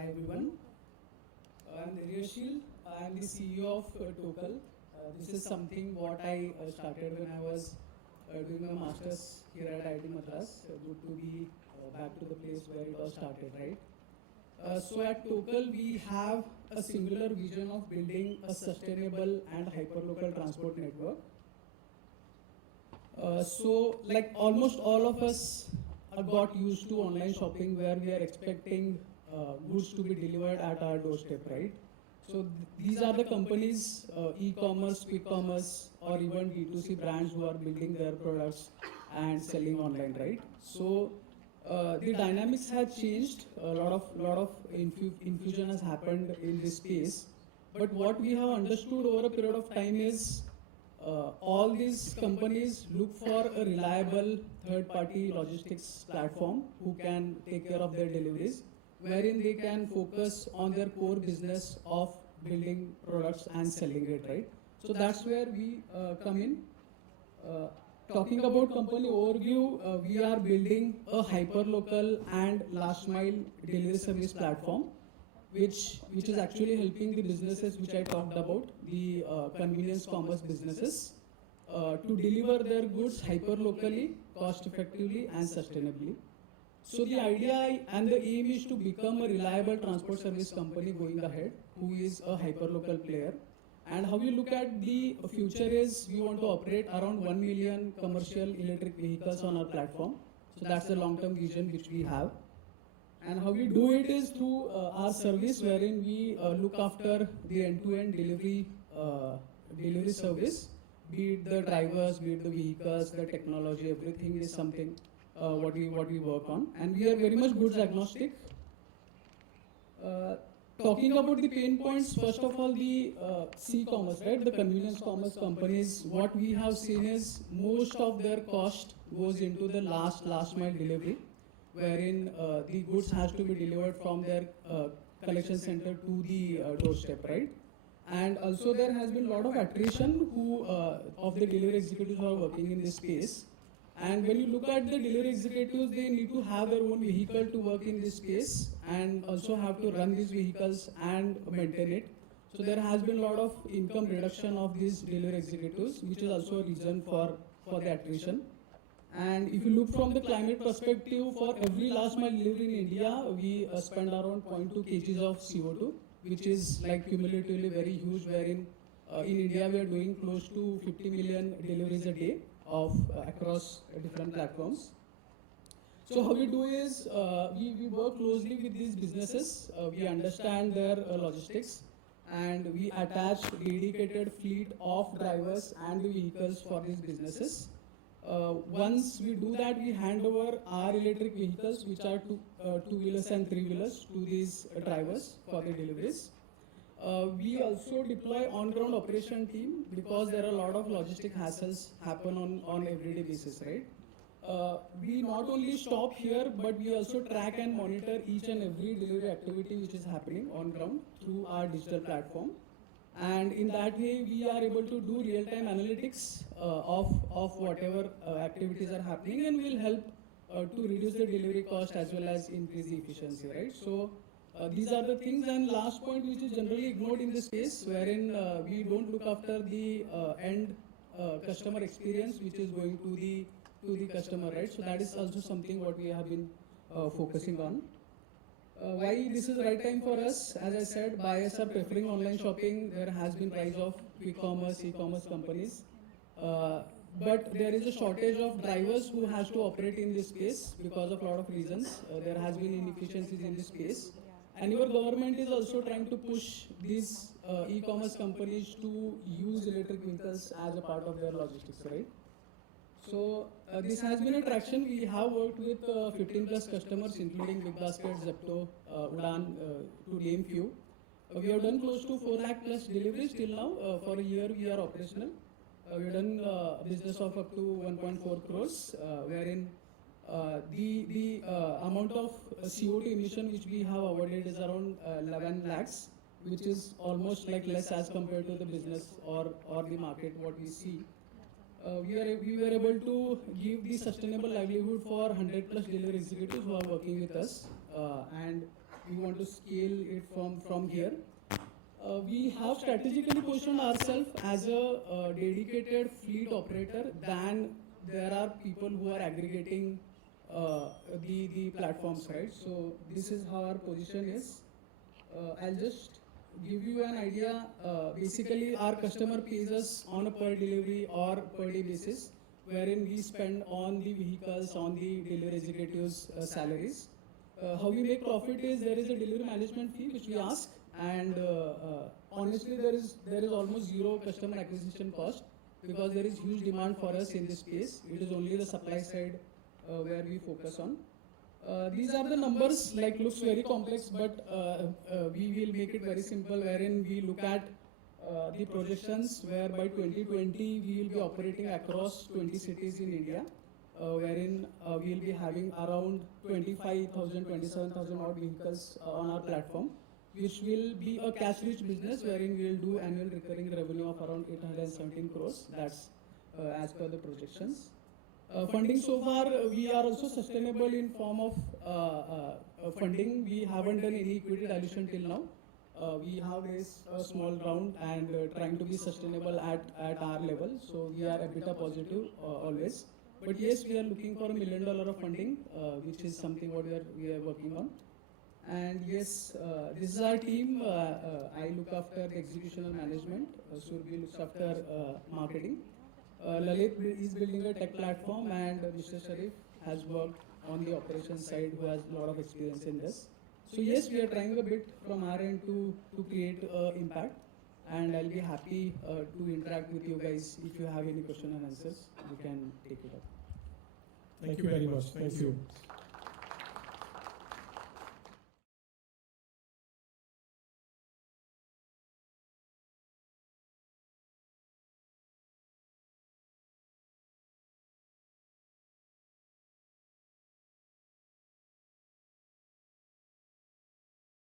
Hi everyone. I'm Dhiryashil. I'm the CEO of Total. This is something what I started when I was doing my masters here at IIT Madras. Good to be back to the place where it all started, right? So at Total, we have a singular vision of building a sustainable and hyperlocal transport network. Like almost all of us got used to online shopping where we are expecting goods to be delivered at our doorstep, right? So these are the companies, e-commerce, quick commerce, or even D2C brands who are building their products and selling online, right? So the dynamics have changed. A lot of infusion has happened in this space. But what we have understood over a period of time is all these companies look for a reliable third-party logistics platform who can take care of their deliveries, wherein they can focus on their core business of building products and selling it, right? So that's where we come in. Uh, Talking about company overview, we are building a hyperlocal and last mile delivery service platform which is actually helping the businesses which I talked about, the convenience commerce businesses, to deliver their goods hyper locally, cost effectively, and sustainably. So the idea and the aim is to become a reliable transport service company going ahead, who is a hyperlocal player. And how we look at the future is we want to operate around 1 million commercial electric vehicles on our platform. So that's the long-term vision which we have. And how we do it is through our service, wherein we look after the end-to-end delivery service, be it the drivers, be it the vehicles, the technology, everything is something what we work on, and we are very much goods agnostic. Uh, Talking about the pain points, first of all, the C-commerce, right? The convenience commerce companies, what we have seen is most of their cost goes into the last mile delivery, wherein the goods has to be delivered from their collection center to the doorstep, right? And also there has been a lot of attrition who of the delivery executives who are working in this space. And when you look at the delivery executives, they need to have their own vehicle to work in this space and also have to run these vehicles and maintain it. So there has been a lot of income reduction of these delivery executives, which is also a reason for the attrition. And if you look from the climate perspective, for every last mile delivery in India, we spend around zero point 0.2 kgs of CO2, which is like cumulatively very huge, wherein in India we are doing close to 50 million deliveries a day of across different platforms. So how we do is we work closely with these businesses. We understand their logistics, and we attach dedicated fleet of drivers and the vehicles for these businesses. Once we do that, we hand over our electric vehicles, which are two-wheelers and three-wheelers, to these drivers for the deliveries. We also deploy on-ground operation team because there are a lot of logistic hassles happen on everyday basis, right? We not only stop here, but we also track and monitor each and every delivery activity which is happening on ground through our digital platform. And in that way, we are able to do real-time analytics of whatever activities are happening, and will help to reduce the delivery cost as well as increase the efficiency, right? So these are the things. And last point, which is generally ignored in this space, wherein we don't look after the end customer experience, which is going to the customer, right? So that is also something what we have been focusing on. Why this is the right time for us? As I said, buyers are preferring online shopping. There has been rise of quick commerce, e-commerce companies. But there is a shortage of drivers who has to operate in this space because of a lot of reasons. There has been inefficiencies in this space. And your government is also trying to push these e-commerce companies to use electric vehicles as a part of their logistics, right? So this has been a traction. We have worked with 15 plus customers, including BigBasket, Zepto, Udan, to name few. We have done close to 4 lakh plus deliveries till now. For a year, we are operational. We have done business of up to 1.4 crores, wherein the amount of CO2 emission which we have avoided is around 11 lakhs, which is almost like less as compared to the business or the market what we see. We were able to give the sustainable livelihood for 100 plus delivery executives who are working with us, and we want to scale it from here. We have strategically positioned ourselves as a dedicated fleet operator than there are people who are aggregating the platforms, right? So this is how our position is. I'll just give you an idea. Basically, our customer pays us on a per delivery or per day basis, wherein we spend on the vehicles, on the delivery executives' salaries. How we make profit is there is a delivery management fee which we ask, and honestly, there is almost zero customer acquisition cost because there is huge demand for us in this space. It is only the supply side where we focus on. These are the numbers, like looks very complex, but we will make it very simple, wherein we look at the projections where by 2020 we will be operating across 20 cities in India, wherein we will be having around 25,000, 27,000 odd vehicles on our platform, which will be a cash-rich business, wherein we will do annual recurring revenue of around 817 crores. That's as per the projections. Funding so far, we are also sustainable in form of funding. We haven't done any equity dilution till now. We have raised a small round and trying to be sustainable at our level. So we are EBITDA positive always. But yes, we are looking for $1 million of funding, which is something what we are working on. And yes, this is our team. I look after the executional management. Surbi looks after marketing. Lalit is building a tech platform, and Mr. Sharif has worked on the operations side, who has a lot of experience in this. So yes, we are trying a bit from our end to create impact, and I'll be happy to interact with you guys. If you have any question and answers, you can take it up. Thank you very much. Thank you.